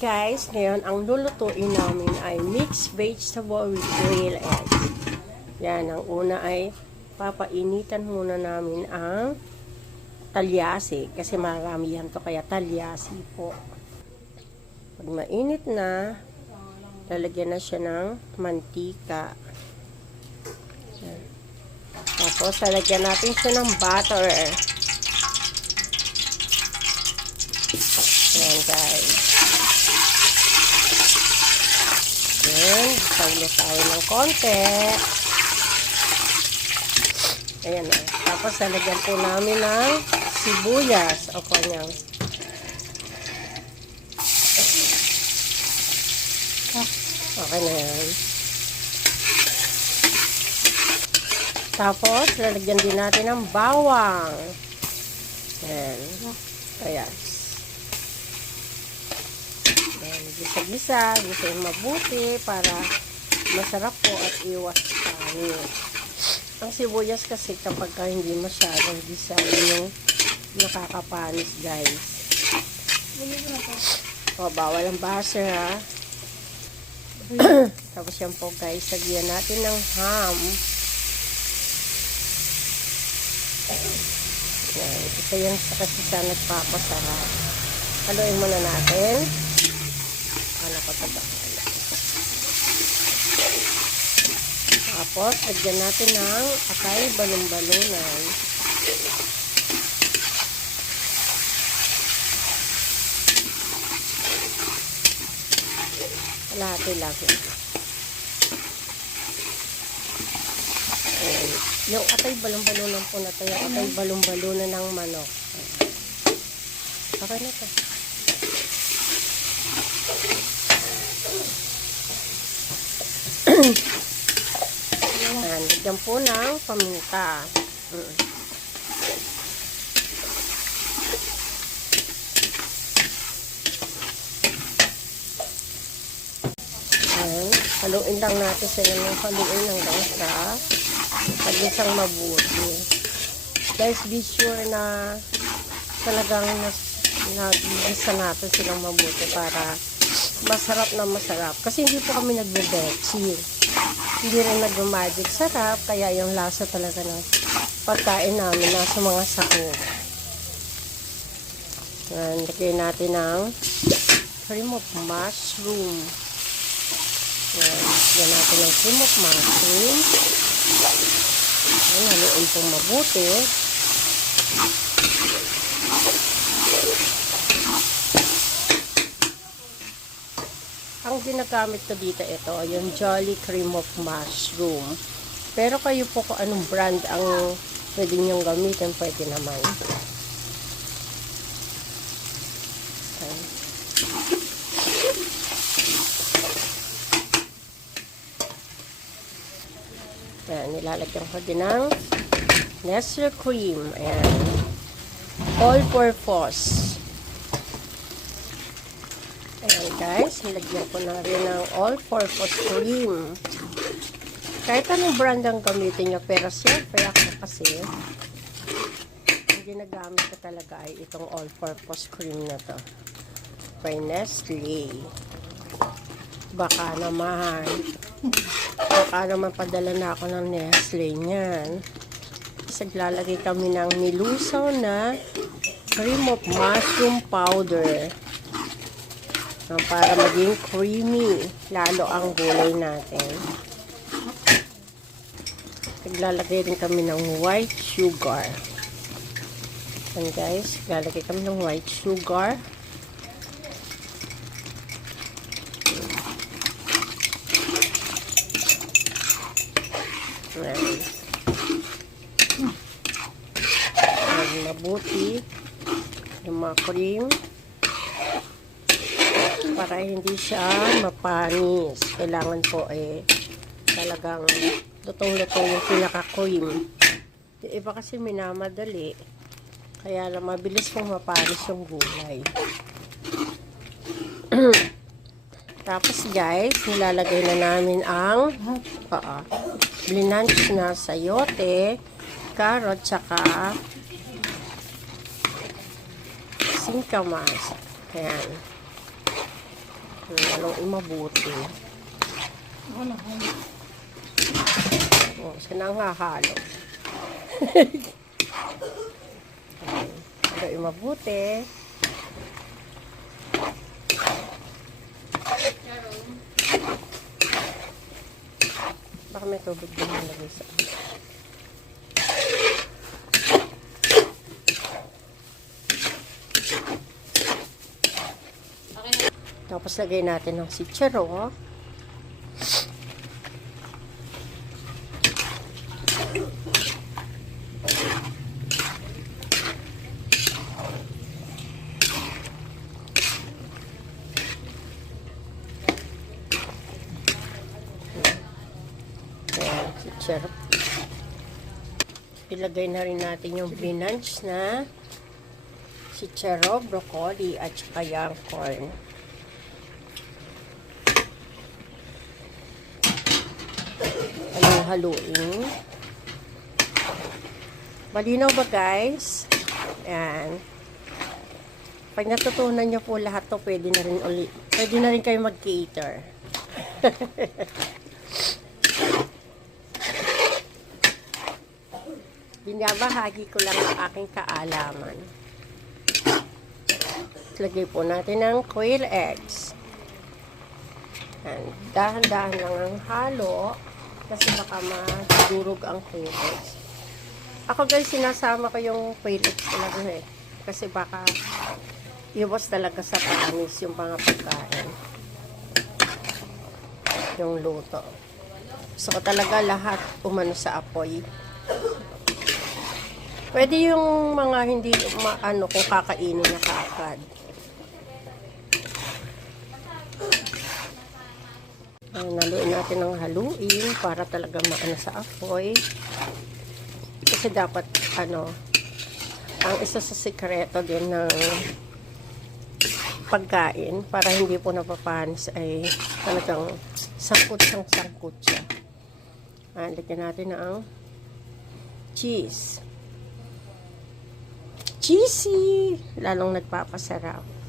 Guys, ngayon ang lulutuin namin ay mixed vegetable with quail eggs. Yan, ang una ay papainitan muna namin ang talyasi kasi marami yan to kaya talyasi po. Pag mainit na, lalagyan na siya ng mantika. Yan. Tapos lalagyan natin siya ng butter. Yan guys. Ayan, saulo tayo ng konti. Ayan na. Tapos, lalagyan po namin ng sibuyas. O kanyang. Okay na yan. Tapos, lalagyan din natin ng bawang. Ayan. Ayan. Gisa-gisa, gisain mabuti para masarap po at iwas panis. Ang sibuyas kasi kapag hindi masyadong gisa, yung nakakapanis guys. O, bawal ang basa ha. Tapos yan po guys, lagyan natin ng ham. Yan, ito yung kasi sa nagpapasarap. Haluin muna natin. Tapos, lagyan natin ng atay balon-balonan. Kalahati lang. Ayan. Yung atay balon-balonan po na ito, yung atay balon-balonan ng manok. Okay na ito. Lagyan po ng paminta. Ayan. Haluin lang natin sila ng haluin hanggang sa pag-isang mabuti. Guys, be sure na talagang nag-isa natin silang mabuti para masarap na masarap. Kasi hindi po kami nagbe-betchy. Hindi rin nag-magic sarap. Kaya yung lasa talaga ng pagkain namin nasa mga sakop. Yan. Lagyan natin ng cream of mushroom. Yan. Lagyan natin ng cream of mushroom. Yan. Haluin pong mabuti. Ang ginagamit ko dito ito, yung Jolly Cream of Mushroom. Pero kayo po kung anong brand ang pwede niyong gamitin, pwede naman. Ayan, nilalagyan ko din ng Nestle Cream. Ayan. All-purpose. Ayan guys, nilagyan ko na rin ng all-purpose cream. Kahit anong brand ang gamitin nyo, pero siyempre ako kasi, ang ginagamit ko talaga ay itong all-purpose cream na to. By Nestle. Baka naman padala na ako ng Nestle niyan. Kasi lalagay kami ng nilusaw na cream of mushroom powder. Para maging creamy lalo ang gulay natin. Naglalagay rin kami ng white sugar. And guys, lalagay kami ng white sugar. Ayan. Mabuti yung mga cream para hindi siya mapanis. Kailangan po talagang lutong-lutong yung pinaka-cream. Yung iba kasi minamadali. Kaya lang mabilis pong mapanis yung gulay. Tapos guys, nilalagay na namin ang blanch na sayote, carrot, tsaka singkamas. Ayan. Haluin mabuti. Oh, siya na ang hahalo. Haluin mabuti. Baka may tubig din nalagay sa Tapos lagay natin ng sitsaro. Ayan, sitsaro. Ilagay na rin natin yung binanch na sitsaro, broccoli, at saka yung corn. Haluin. Malinaw ba, guys? Ayan. Pag natutunan nyo po lahat to, pwede na rin kayo mag-cater. Binabahagi ko lang ang aking kaalaman. Lagay po natin ng quail eggs. Dahan-dahan lang ang halo. Kasi baka madurog ang quail eggs. Ako guys, sinasama ko yung quail eggs talaga eh. Kasi baka iwas talaga sa panis yung mga pagkain. Yung luto. Gusto ko talaga lahat umano sa apoy. Pwede yung mga hindi kung kakainin na kaagad. Haluin natin ng haluin para talaga maano sa apoy. Kasi dapat ang isa sa sikreto din ng pagkain para hindi po napapanis ay talagang sangkot siya. Lagyan natin ng cheese. Cheesy! Lalong nagpapasarap.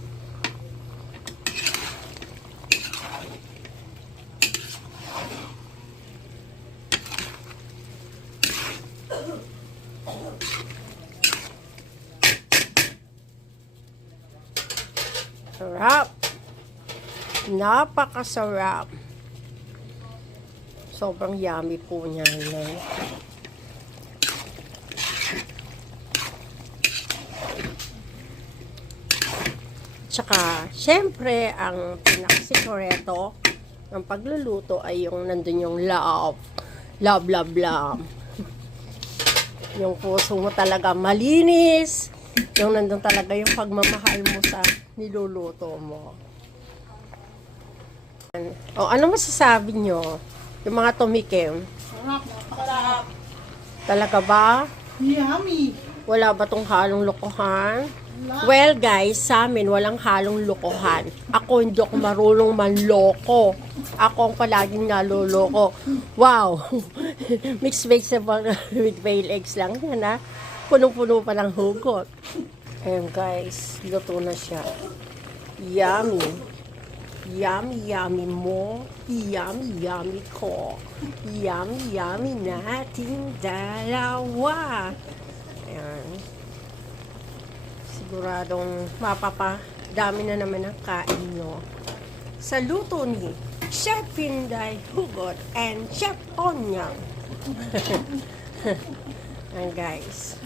Sarap. Napakasarap. Sobrang yummy po niyan. Tsaka, syempre, ang pinakasikreto ng pagluluto ay yung nandun yung love. Love, love, love. Yung puso mo talaga malinis. Yung nandun talaga yung pagmamahal mo sa niluluto mo. O, ano masasabi nyo? Yung mga tumikim? Sarap, napakasarap. Talaga ba? Yummy. Wala ba tong halong lokohan? Wala. Well guys, sa amin walang halong lokohan. Ako hindi ako marunong manloko. Ako ang palaging naloloko. Wow! Mixed vegetable with quail eggs lang yan ha. Punong-puno pa ng hugot. Ayan guys, luto na siya. Yummy. Yummy, yummy mo. Yummy, yummy ko. Yummy, yummy nating dalawa. Ayan. Siguradong mapapadami na naman ang kain nyo. Sa luto ni Chef Pinday Hugot and Chef Onyang. Ayan guys.